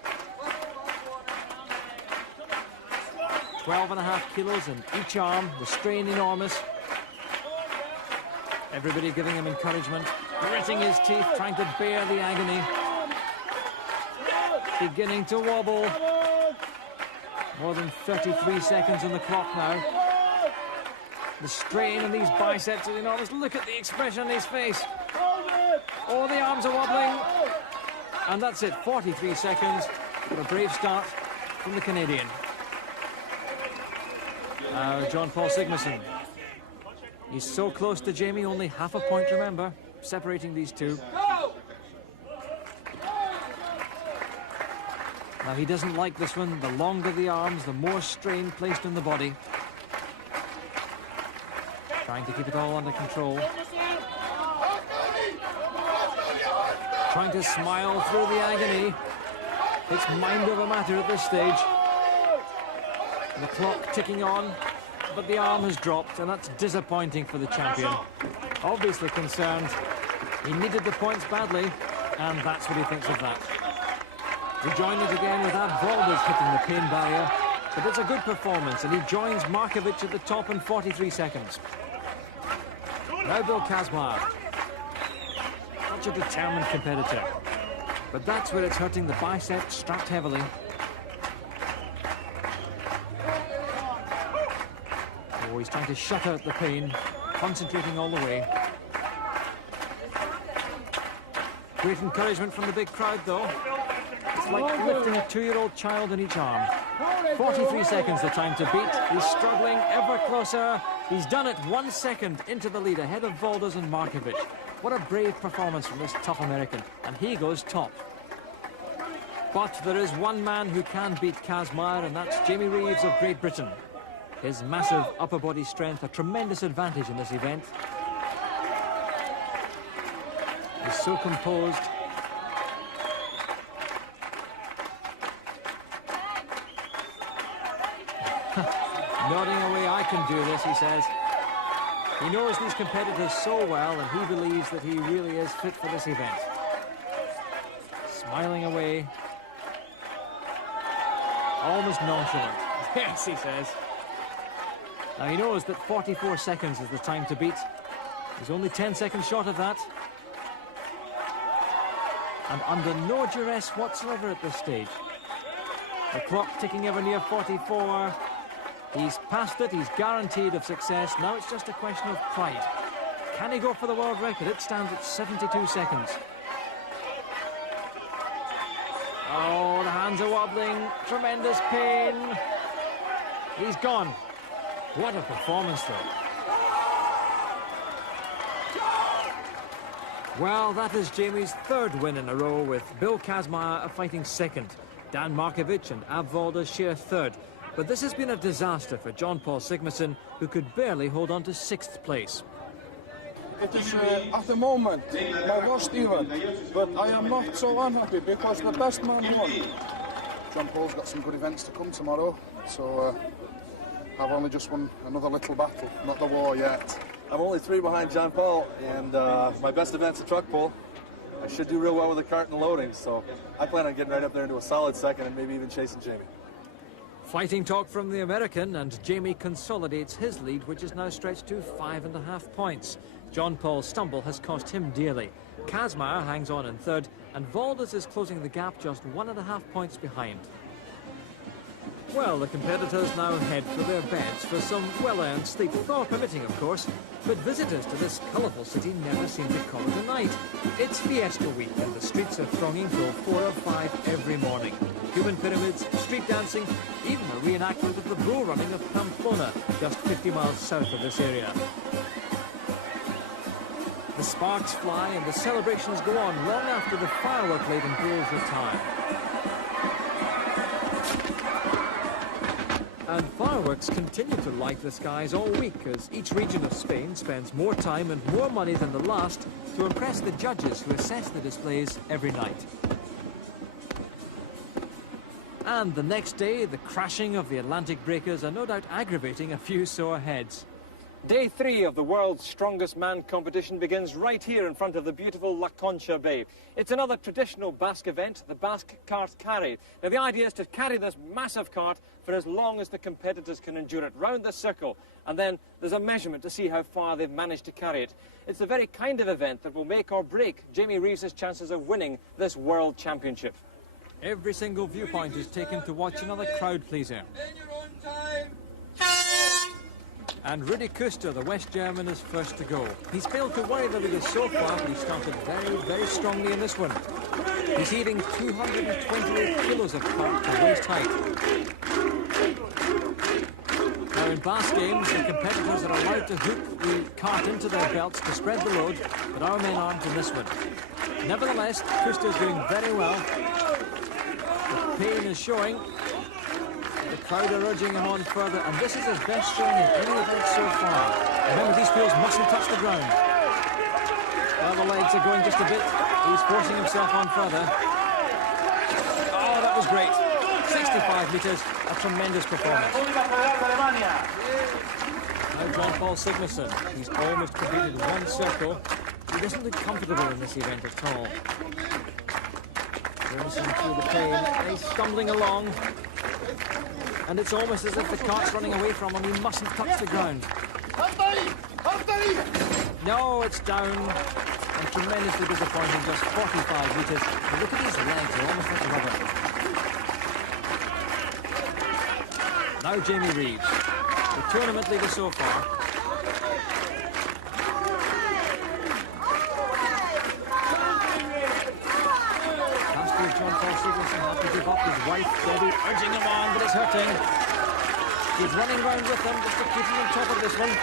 12.5 kilos in each arm, the strain enormous. Everybody giving him encouragement, gritting his teeth, trying to bear the agony. Beginning to wobble. More than 33 seconds on the clock now. The strain in these biceps is enormous. Look at the expression on his face. Oh, the arms are wobbling. And that's it, 43 seconds for a brave start from the Canadian. Now, John Paul Sigmarsson. He's so close to Jamie, only half a point, remember, separating these two. Now, he doesn't like this one. The longer the arms, the more strain placed on the body. Trying to keep it all under control. Trying to smile through the agony. It's mind over matter at this stage. The clock ticking on, but the arm has dropped, and that's disappointing for the champion. Obviously concerned. He needed the points badly, and that's what he thinks of that. We join it again with Ab Valdez hitting the pain barrier, but it's a good performance, and he joins Markovic at the top in 43 seconds. Now Bill Kazmaier. Such a determined competitor. But that's where it's hurting the biceps, strapped heavily. Oh, he's trying to shut out the pain, concentrating all the way. Great encouragement from the big crowd, though. It's like lifting a 2-year-old child in each arm. 43 seconds the time to beat. He's struggling ever closer. He's done it 1 second into the lead, ahead of Valdez and Markovic. What a brave performance from this tough American. And he goes top. But there is one man who can beat Kazmaier, and that's Jamie Reeves of Great Britain. His massive upper body strength, a tremendous advantage in this event. He's so composed. Nodding away, I can do this, he says. He knows these competitors so well, and he believes that he really is fit for this event. Smiling away. Almost nonchalant. Yes, he says. Now he knows that 44 seconds is the time to beat. He's only 10 seconds short of that. And under no duress whatsoever at this stage. The clock ticking ever near 44. He's passed it, he's guaranteed of success. Now it's just a question of pride. Can he go for the world record? It stands at 72 seconds. Oh, the hands are wobbling. Tremendous pain. He's gone. What a performance, though. Well, that is Jamie's third win in a row, with Bill Kazmaier fighting second. Dan Markovic and Ab Volder share third. But this has been a disaster for John Paul Sigmarsson, who could barely hold on to sixth place. It is at the moment my worst event, but I am not so unhappy because the best man won. John Paul's got some good events to come tomorrow, so I've only just won another little battle, not the war yet. I'm only 3 behind John Paul, and my best event's a truck pull. I should do real well with the cart and loading, so I plan on getting right up there into a solid second and maybe even chasing Jamie. Fighting talk from the American, and Jamie consolidates his lead, which is now stretched to 5.5 points. John Paul's stumble has cost him dearly. Kazmaier hangs on in third, and Valdez is closing the gap just 1.5 points behind. Well, the competitors now head for their beds for some well-earned sleep, thaw permitting, of course. But visitors to this colourful city never seem to call it a night. It's Fiesta Week, and the streets are thronging till 4 or 5 every morning. Human pyramids, street dancing, even a reenactment of the bull running of Pamplona, just 50 miles south of this area. The sparks fly and the celebrations go on long after the firework-laden bulls retire. And fireworks continue to light the skies all week, as each region of Spain spends more time and more money than the last to impress the judges who assess the displays every night. And the next day, the crashing of the Atlantic breakers are no doubt aggravating a few sore heads. Day 3 of the world's strongest man competition begins right here in front of the beautiful La Concha Bay. It's another traditional Basque event, the Basque cart carry. Now the idea is to carry this massive cart for as long as the competitors can endure it, round the circle, and then there's a measurement to see how far they've managed to carry it. It's the very kind of event that will make or break Jamie Reeves' chances of winning this World Championship. Every single viewpoint is taken to watch another crowd pleaser. In your own time. And Rudi Kuster, the West German, is first to go. He's failed to worry the leaders so far, but he started very, very strongly in this one. He's heaving 228 kilos of cart to waist height. Now in Basque games, the competitors are allowed to hook the cart into their belts to spread the load, but our men aren't in this one. Nevertheless, Kuster's doing very well. The pain is showing. The crowd are urging him on further, and this is his best showing in any event so far. Remember, these wheels mustn't touch the ground. Well, the legs are going just a bit. He's forcing himself on further. Oh, that was great. 65 metres, a tremendous performance. Now John Paul Sigmarsson, he's almost completed one circle. He doesn't look comfortable in this event at all. Grimacing through the pain, and he's stumbling along. And it's almost as if the cart's running away from him. He mustn't touch the ground. No, it's down. And tremendously disappointing, just 45 metres. But look at his legs, they're almost like rubber. Now Jamie Reeves, the tournament leader so far. John Paul Sigmarsson had to give up. His wife, Debbie, urging him on, but it's hurting. He's running round with them just to keep him on top of this one.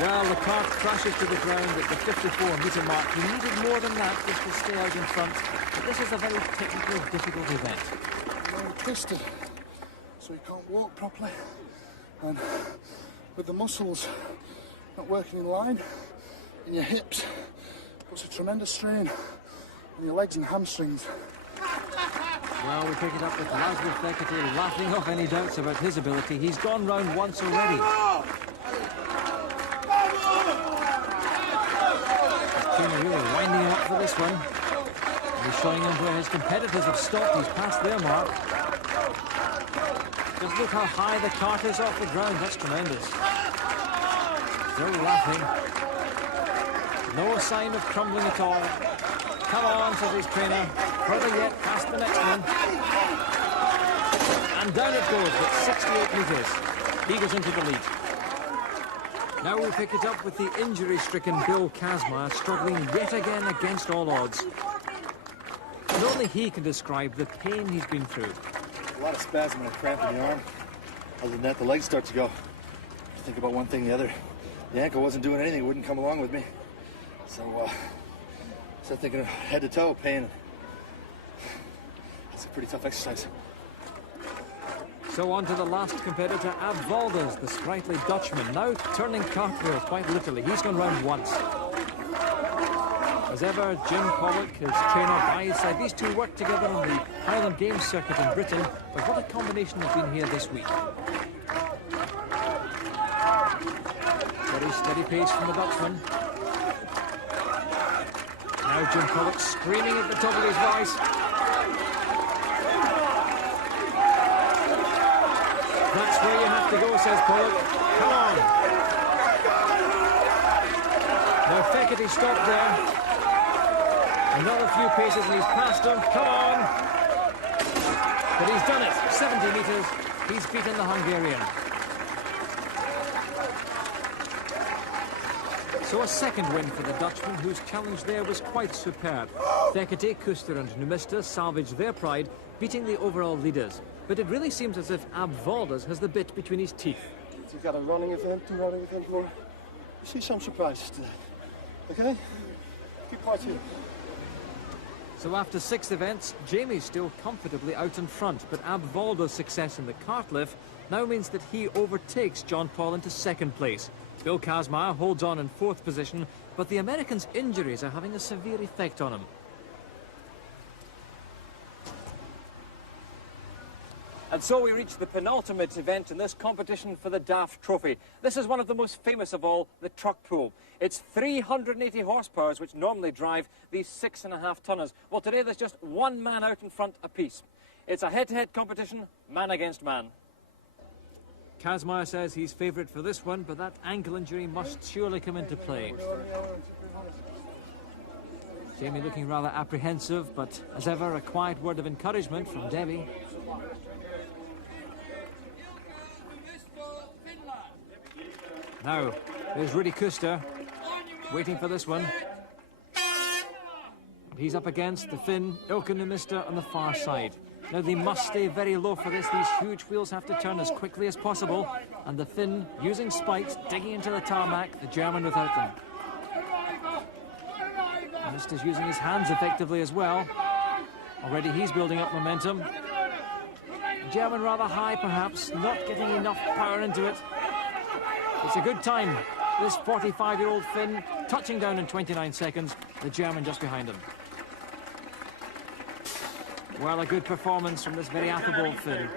Well, the cart crashes to the ground at the 54-metre mark. He needed more than that just to stay out in front. But this is a very technically difficult event. Very twisted, so you can't walk properly. And with the muscles not working in line, in your hips, puts a tremendous strain on your legs and hamstrings. Well, we pick it up with Laszlo Fekete laughing off any doubts about his ability. He's gone round once already. Tina really winding him up for this one. And he's showing him where his competitors have stopped. He's past their mark. Just look how high the cart is off the ground. That's tremendous. Still laughing. No sign of crumbling at all. Come on, says his trainer. Further yet, past the next one. And down it goes with 68 metres. He goes into the lead. Now we'll pick it up with the injury-stricken Bill Kazmaier struggling yet again against all odds. And only he can describe the pain he's been through. A lot of spasm and a cramp in the arm. Other than that, the legs start to go. Think about one thing, the other. The ankle wasn't doing anything, it wouldn't come along with me. So, thinking of head to toe pain. It's a pretty tough exercise. So on to the last competitor, Ab Valdez, the sprightly Dutchman, now turning cartwheels quite literally. He's gone round once. As ever, Jim Pollock, his trainer, by his side. These two work together on the Highland Games circuit in Britain, but what a combination has been here this week. Very steady pace from the Dutchman. Now Jim Pollock screaming at the top of his voice. That's where you have to go, says Pollock. Come on. Now Fekete stopped there. Another few paces and he's passed him. Come on. But he's done it. 70 metres. He's beaten the Hungarian. So a second win for the Dutchman, whose challenge there was quite superb. Fekete, Kuster and Numista salvaged their pride, beating the overall leaders. But it really seems as if Ab Valdez has the bit between his teeth. We've got a running event, 2 running events more. I see some surprises today. Okay? Keep watching. So after 6 events, Jamie's still comfortably out in front, but Ab Valdez's success in the cart lift now means that he overtakes John Paul into second place. Bill Kazmaier holds on in 4th position, but the American's injuries are having a severe effect on him. And so we reach the penultimate event in this competition for the Daft Trophy. This is one of the most famous of all, the truck pull. It's 380 horsepower, which normally drive these 6.5 tonners. Well, today there's just one man out in front apiece. It's a head-to-head competition, man against man. Kazmaier says he's favourite for this one, but that ankle injury must surely come into play. Jamie looking rather apprehensive, but as ever, a quiet word of encouragement from Debbie. Now, there's Rudy Kuster, waiting for this one. He's up against the Finn, Ilka Numista on the far side. Now they must stay very low for this. These huge wheels have to turn as quickly as possible. And the Finn, using spikes, digging into the tarmac, the German without them. Numista's using his hands effectively as well. Already he's building up momentum. The German rather high perhaps, not getting enough power into it. It's a good time. This 45-year-old Finn touching down in 29 seconds, the German just behind him. Well, a good performance from this very affable Finn.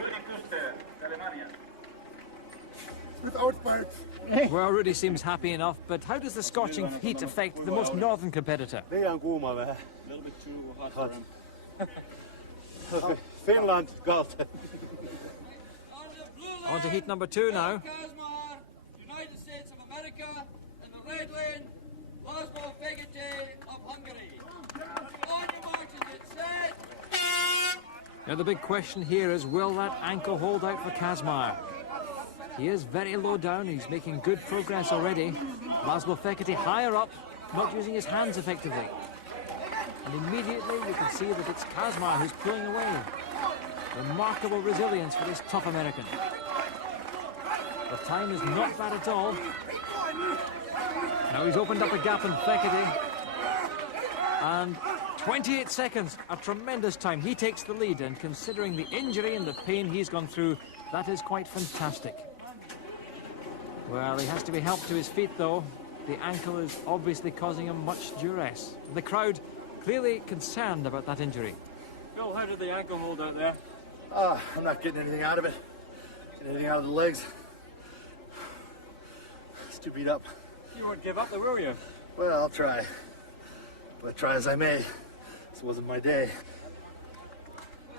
Well, Rudy seems happy enough, but how does the scorching heat affect the most northern competitor? A little bit too hot for him. Finland got it. On to heat number 2 now. United States of America, in the red lane, Laszlo Fekete of Hungary. On your marches, it's set. Now the big question here is, will that ankle hold out for Kazmaier? He is very low down, he's making good progress already. Laszlo Fekete higher up, not using his hands effectively. And immediately you can see that it's Kazmaier who's pulling away. Remarkable resilience for this tough American. The time is not bad at all. Now he's opened up a gap in Fekete. And 28 seconds, a tremendous time. He takes the lead, and considering the injury and the pain he's gone through, that is quite fantastic. Well, he has to be helped to his feet, though. The ankle is obviously causing him much duress. The crowd clearly concerned about that injury. Bill, how did the ankle hold out there? I'm not getting anything out of it. Getting anything out of the legs. It's too beat up. You won't give up, though, will you? Well, I'll try. But try as I may, this wasn't my day.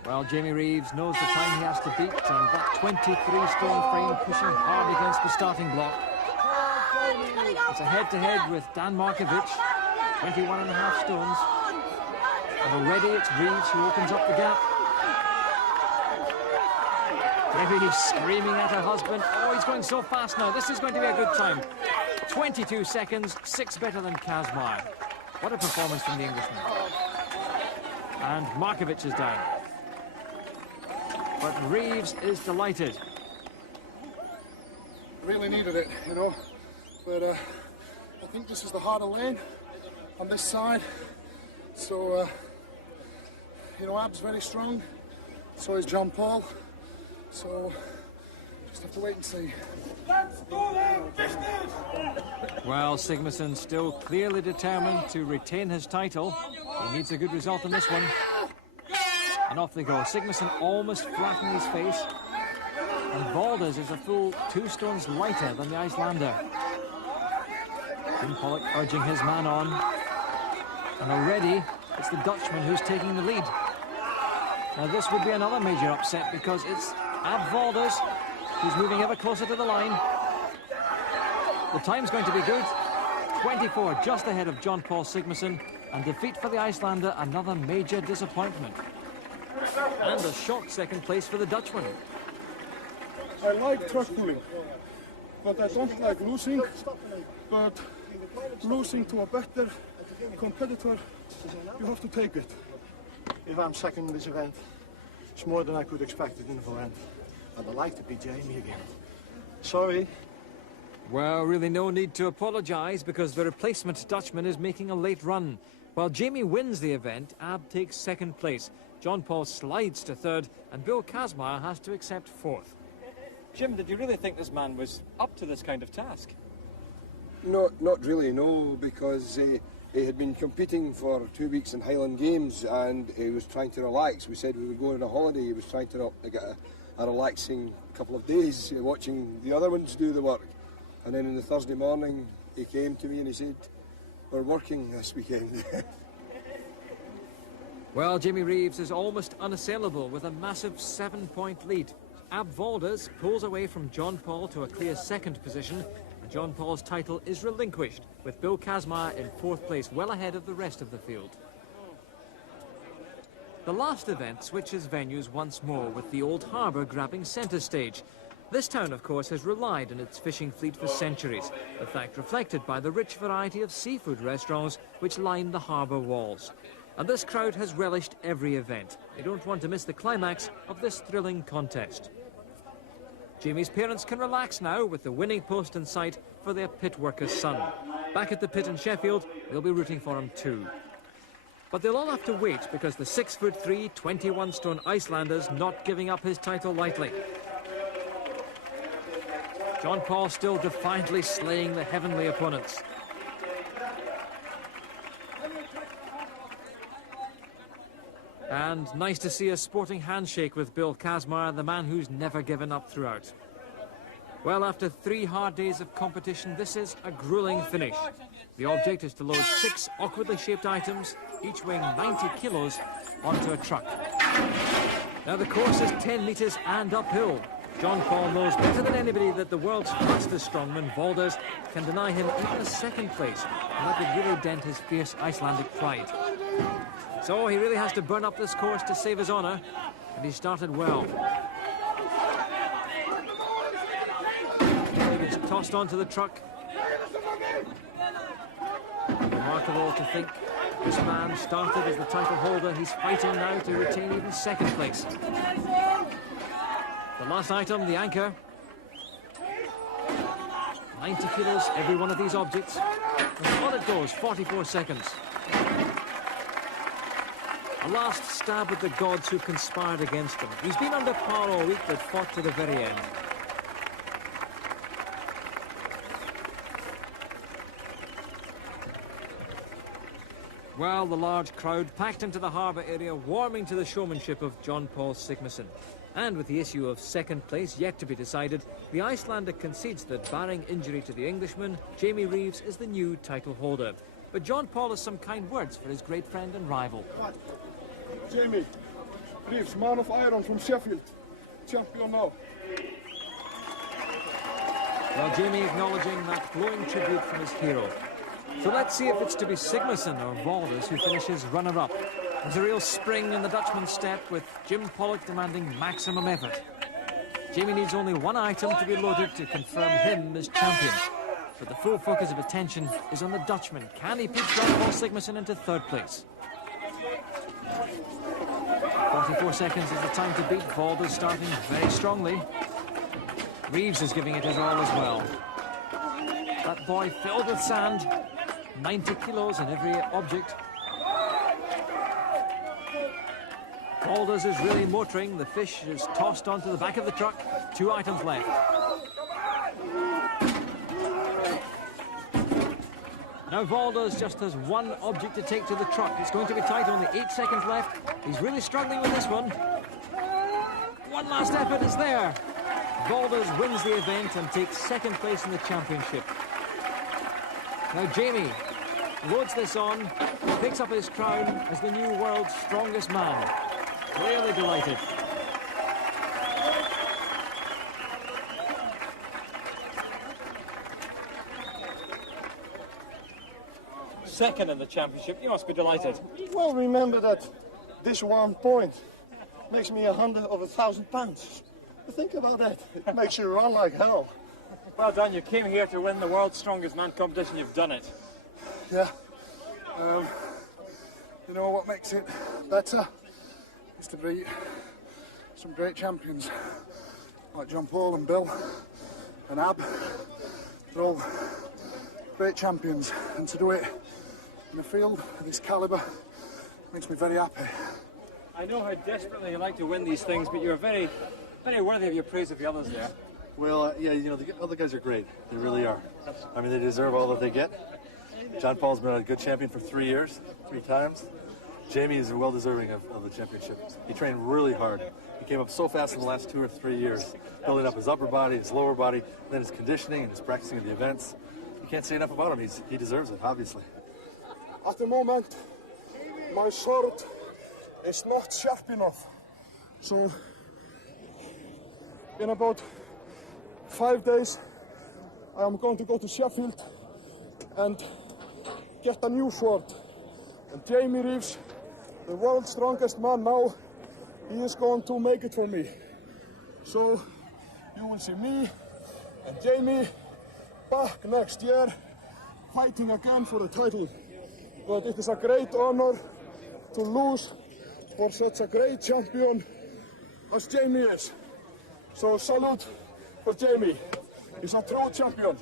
Well, Jamie Reeves knows the time he has to beat, and that 23-stone frame pushing hard against the starting block. It's a head-to-head with Dan Markovic, 21.5 stones. And already it's Reeves who opens up the gap. Debbie screaming at her husband. Oh, he's going so fast now. This is going to be a good time. 22 seconds, 6 better than Kazmaier. What a performance from the Englishman. And Markovic is down. But Reeves is delighted. Really needed it, you know. But I think this is the harder lane on this side. So, you know, Ab's very strong. So is John Paul. So, just have to wait and see. Well, Sigmarsson still clearly determined to retain his title. He needs a good result in this one. And off they go. Sigmarsson almost flattened his face. And Valdez is a full 2 stones lighter than the Icelander. Jim Pollock urging his man on. And already it's the Dutchman who's taking the lead. Now this would be another major upset because it's Ab Valdez who's moving ever closer to the line. The time's going to be good. 24 just ahead of John Paul Sigmarsson, and defeat for the Icelander another major disappointment. And a short second place for the Dutchman. I like truck pulling, but I don't like losing. But losing to a better competitor, you have to take it. If I'm second in this event, it's more than I could expect in the event. I'd like to beat Jamie again. Sorry. Well, really no need to apologise because the replacement Dutchman is making a late run. While Jamie wins the event, Ab takes second place. John Paul slides to third, and Bill Kazmaier has to accept fourth. Jim, did you really think this man was up to this kind of task? No, not really, no, because he had been competing for 2 weeks in Highland Games and he was trying to relax. We said we would go on a holiday. He was trying to get a relaxing couple of days watching the other ones do the work. And then on the Thursday morning, he came to me and he said, "We're working this weekend." Well, Jamie Reeves is almost unassailable with a massive 7-point lead. Ab Valdez pulls away from John Paul to a clear second position, and John Paul's title is relinquished, with Bill Kazmaier in fourth place, well ahead of the rest of the field. The last event switches venues once more, with the Old Harbour grabbing centre stage. This town, of course, has relied on its fishing fleet for centuries, a fact reflected by the rich variety of seafood restaurants which line the harbour walls. And this crowd has relished every event. They don't want to miss the climax of this thrilling contest. Jamie's parents can relax now with the winning post in sight for their pit worker's son. Back at the pit in Sheffield, they'll be rooting for him too. But they'll all have to wait because the 6'3", 21-stone Icelander's not giving up his title lightly. John Paul still defiantly slaying the heavenly opponents. And nice to see a sporting handshake with Bill Kazmaier, the man who's never given up throughout. Well, after 3 hard days of competition, this is a gruelling finish. The object is to load 6 awkwardly shaped items, each weighing 90 kilos, onto a truck. Now the course is 10 metres and uphill. John Paul knows better than anybody that the world's fastest strongman, Valdez, can deny him even a second place, and that would really dent his fierce Icelandic pride. So he really has to burn up this course to save his honour, and he started well. He gets tossed onto the truck. Remarkable to think this man started as the title holder. He's fighting now to retain even second place. The last item, the anchor. 90 kilos, every one of these objects. And on it goes, 44 seconds. A last stab at the gods who conspired against him. He's been under par all week, but fought to the very end. Well, the large crowd packed into the harbour area, warming to the showmanship of John Paul Sigmarsson. And with the issue of second place yet to be decided, the Icelander concedes that, barring injury to the Englishman, Jamie Reeves is the new title holder. But John Paul has some kind words for his great friend and rival. Jamie Reeves, man of iron from Sheffield, champion now. Well, Jamie acknowledging that glowing tribute from his hero. So let's see if it's to be Sigmarsson or Valdez who finishes runner-up. There's a real spring in the Dutchman's step, with Jim Pollock demanding maximum effort. Jamie needs only one item to be loaded to confirm him as champion. But the full focus of attention is on the Dutchman. Can he put John Paul Sigmarsson into third place? 44 seconds is the time to beat. Valdes starting very strongly. Reeves is giving it his all as well. That boy filled with sand. 90 kilos in every object. Valdes is really motoring. The fish is tossed onto the back of the truck. 2 items left. Now Valdes just has one object to take to the truck. It's going to be tight, only 8 seconds left. He's really struggling with this one. One last effort is there. Valdes wins the event and takes second place in the championship. Now Jamie loads this on, picks up his crown as the new world's strongest man. Clearly delighted. Second in the championship, you must be delighted. Well, remember that this 1 point makes me 100 of 1,000 pounds. Think about that. It makes you run like hell. Well done, you came here to win the world's strongest man competition, you've done it. Yeah. You know what makes it better is to beat some great champions like John Paul and Bill and Ab. They're all great champions, and to do it in a field of this calibre makes me very happy. I know how desperately you like to win these things, but you're very, very worthy of your praise of the others there. Well, yeah, you know, the other guys are great. They really are. I mean, they deserve all that they get. John Paul's been a good champion for 3 years, 3 times. Jamie is well deserving of the championship. He trained really hard. He came up so fast in the last 2 or 3 years, building up his upper body, his lower body, and then his conditioning and his practicing of the events. You can't say enough about him. He deserves it, obviously. At the moment, my sword is not sharp enough. So, in about 5 days, I am going to go to Sheffield and get a new sword. And Jamie Reeves, the world's strongest man now, he is going to make it for me. So, you will see me and Jamie back next year, fighting again for the title. But it is a great honor to lose for such a great champion as Jamie is. So salute for Jamie. He's a true champion.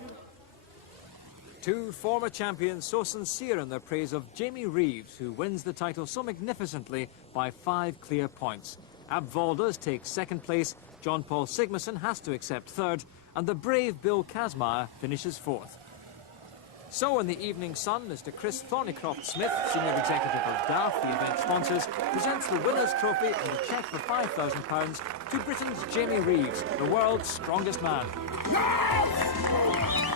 2 former champions so sincere in their praise of Jamie Reeves, who wins the title so magnificently by 5 clear points. Ab Valdes takes second place, John Paul Sigmarsson has to accept third, and the brave Bill Kazmaier finishes fourth. So in the evening sun, Mr. Chris Thornycroft-Smith, Senior Executive of DAF, the event sponsors, presents the winner's trophy and a cheque for £5,000 to Britain's Jamie Reeves, the world's strongest man. Yes!